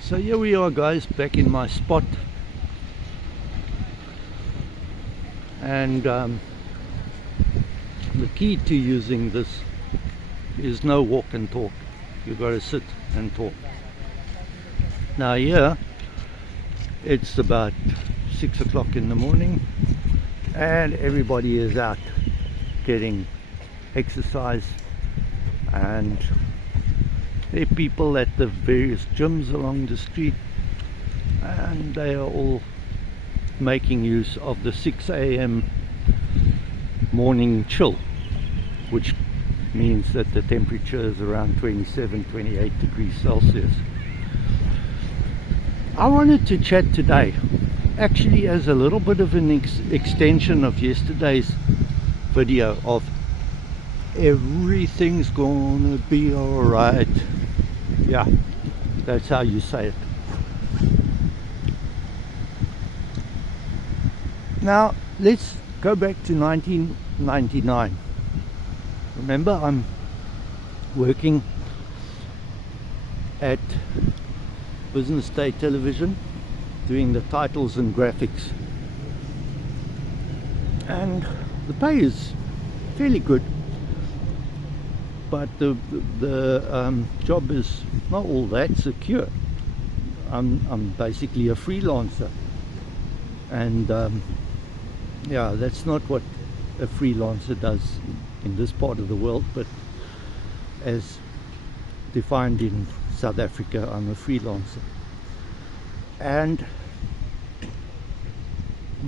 So here we are, guys, back in my spot, and the key to using this is no walk and talk. You've got to sit and talk. Now here it's about 6 o'clock in the morning and everybody is out getting exercise, and there are people at the various gyms along the street, and they are all making use of the 6 a.m. morning chill, which means that the temperature is around 27-28 degrees Celsius. I wanted to chat today actually as a little bit of an extension of yesterday's video of everything's gonna be alright. Yeah, that's how you say it. Now let's go back to 1999. Remember, I'm working at Business Day Television doing the titles and graphics, and the pay is fairly good, but the job is not all that secure. I'm basically a freelancer, and yeah, that's not what a freelancer does in this part of the world, but as defined in South Africa, I'm a freelancer. And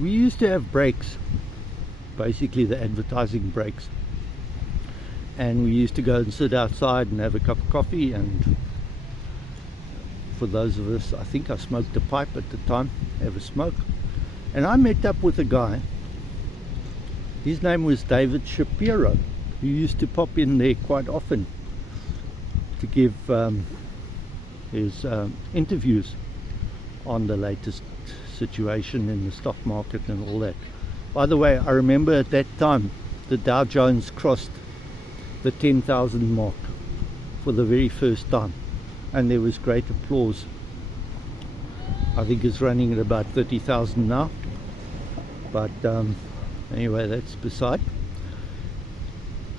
we used to have breaks, basically the advertising breaks, and we used to go and sit outside and have a cup of coffee, and for those of us, I think I smoked a pipe at the time, have a smoke. And I met up with a guy, his name was David Shapiro, who used to pop in there quite often to give his interviews on the latest situation in the stock market and all that. By the way, I remember at that time the Dow Jones crossed the 10,000 mark for the very first time, and there was great applause. I think it's running at about 30,000 now, but anyway, that's beside.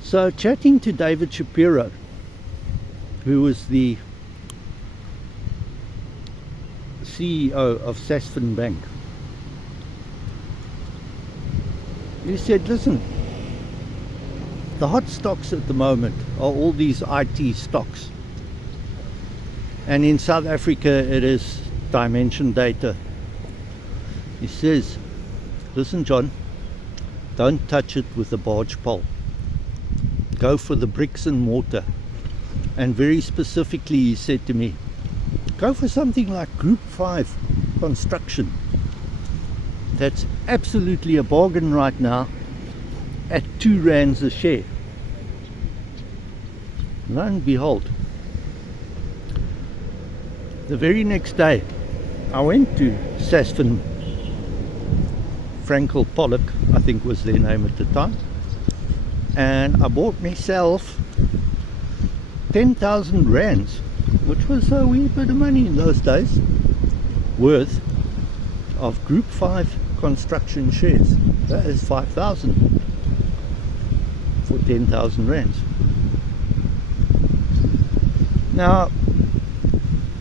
So chatting to David Shapiro, who was the CEO of Sasfin Bank, he said, listen, the hot stocks at the moment are all these IT stocks, and in South Africa it is Dimension Data. He says, listen John, don't touch it with a barge pole, go for the bricks and mortar. And very specifically he said to me, go for something like Group 5 Construction. That's absolutely a bargain right now at 2 rands a share. Lo and behold, the very next day I went to Sasfin, Frankel Pollock I think was their name at the time, and I bought myself 10,000 rands, which was a wee bit of money in those days, worth of Group 5 Construction shares. That is 5,000 for 10,000 rands. Now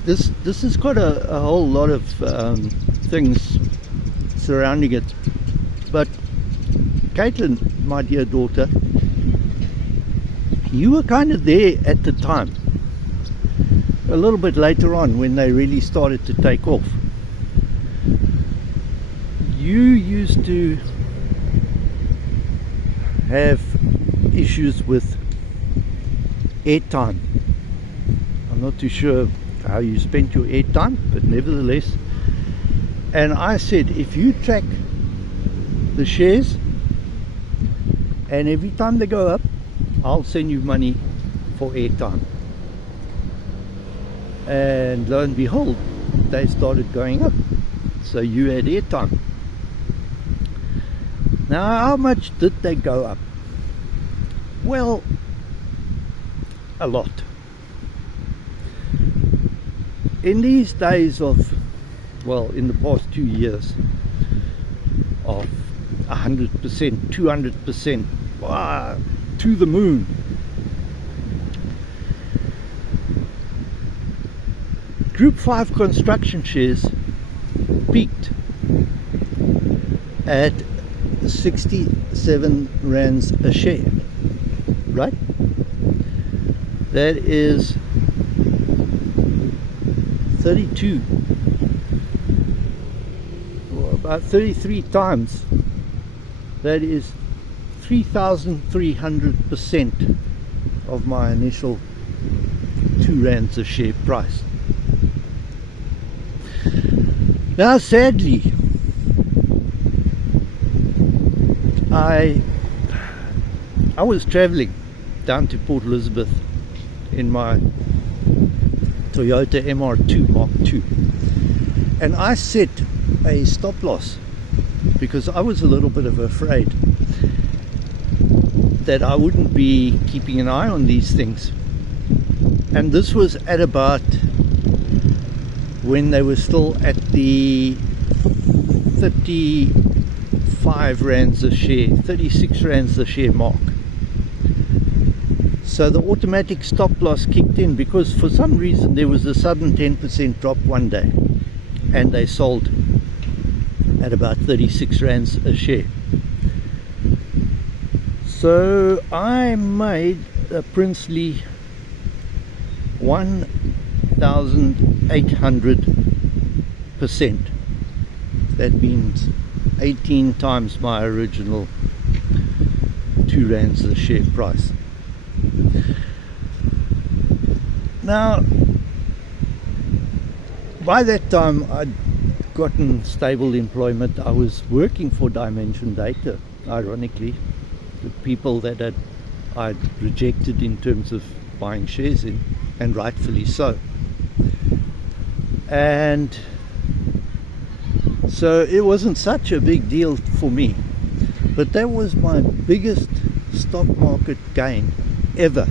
this has got a whole lot of things surrounding it, but Caitlin, my dear daughter, you were kind of there at the time, a little bit later on when they really started to take off. You used to have issues with airtime. I'm not too sure how you spent your airtime, but nevertheless, and I said, if you track the shares and every time they go up, I'll send you money for airtime. And lo and behold, they started going up, so you had airtime. Now how much did they go up? Well, a lot. in these days of, well, in the past 2 years of 100%, 200%, to the moon, Group 5 construction shares peaked at 67 rands a share, right? That is 32, or about 33 times. That is 3,300% of my initial 2 rands a share price. Now, sadly, I was traveling down to Port Elizabeth in my Toyota MR2 Mark II, and I set a stop loss because I was a little bit afraid that I wouldn't be keeping an eye on these things. And this was at about when they were still at the 35 rands a share, 36 rands a share mark. So the automatic stop loss kicked in because for some reason there was a sudden 10% drop one day, and they sold at about 36 rands a share. So I made a princely 1,800%. That means 18 times my original 2 rands a share price. Now, by that time I'd gotten stable employment. I was working for Dimension Data, ironically, the people that I'd rejected in terms of buying shares in, and rightfully so. And so it wasn't such a big deal for me, but that was my biggest stock market gain ever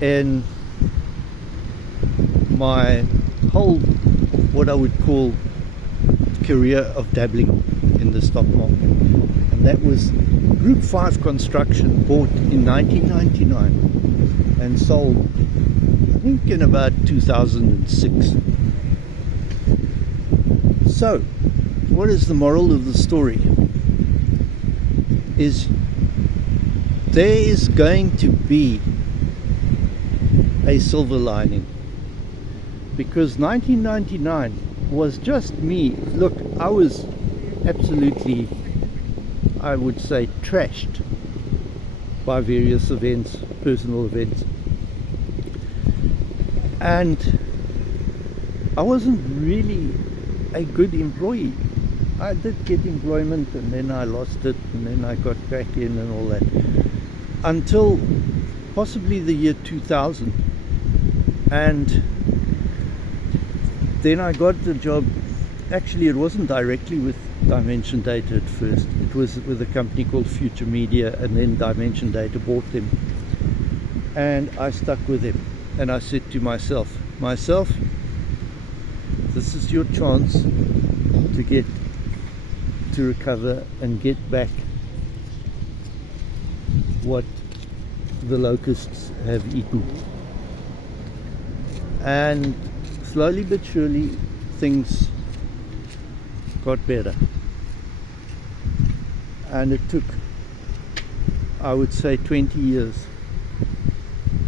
in my whole, what I would call, career of dabbling in the stock market. And that was Group 5 Construction, bought in 1999 and sold, I think, in about 2006. So what is the moral of the story? Is there is going to be a silver lining, because 1999 was just me. Look, I was absolutely, I would say, trashed by various events, personal events, and I wasn't really a good employee. I did get employment, and then I lost it, and then I got back in and all that, until possibly the year 2000. And then I got the job. Actually, it wasn't directly with Dimension Data at first. It was with a company called Future Media, and then Dimension Data bought them, and I stuck with them. And I said to myself, this is your chance to recover and get back what the locusts have eaten. And slowly but surely things got better, and it took, I would say, 20 years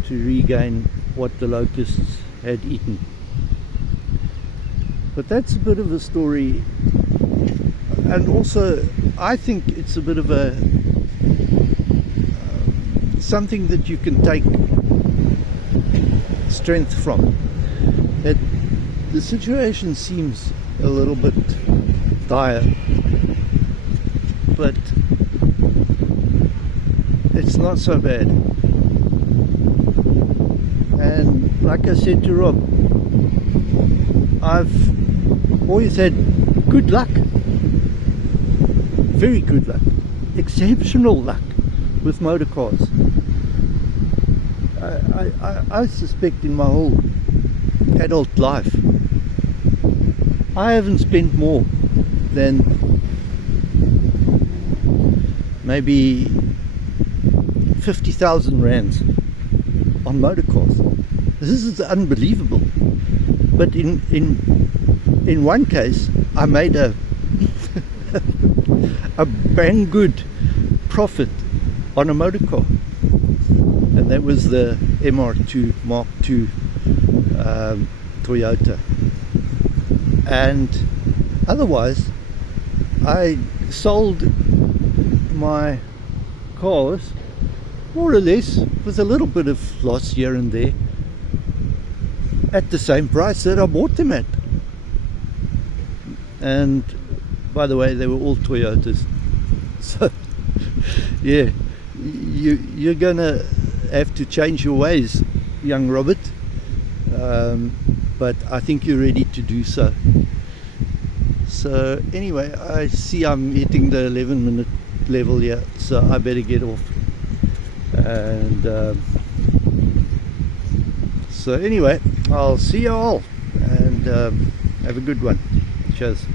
to regain what the locusts had eaten. But that's a bit of a story, and also I think it's a bit of a something that you can take strength from. That the situation seems a little bit dire, but it's not so bad. And like I said to Rob, I've always had good luck, very good luck, exceptional luck with motor cars. I suspect in my whole adult life. I haven't spent more than maybe 50,000 rands on motor cars. This is unbelievable. But in one case, I made a a bang good profit on a motor car, and that was the MR2 Mark II Toyota. And otherwise, I sold my cars more or less with a little bit of loss here and there at the same price that I bought them at. And by the way, they were all Toyotas. So yeah, you're gonna have to change your ways, young Robert, but I think you're ready to do so. So anyway, I see I'm hitting the 11-minute level here, so I better get off. And so anyway, I'll see you all, and have a good one. Cheers.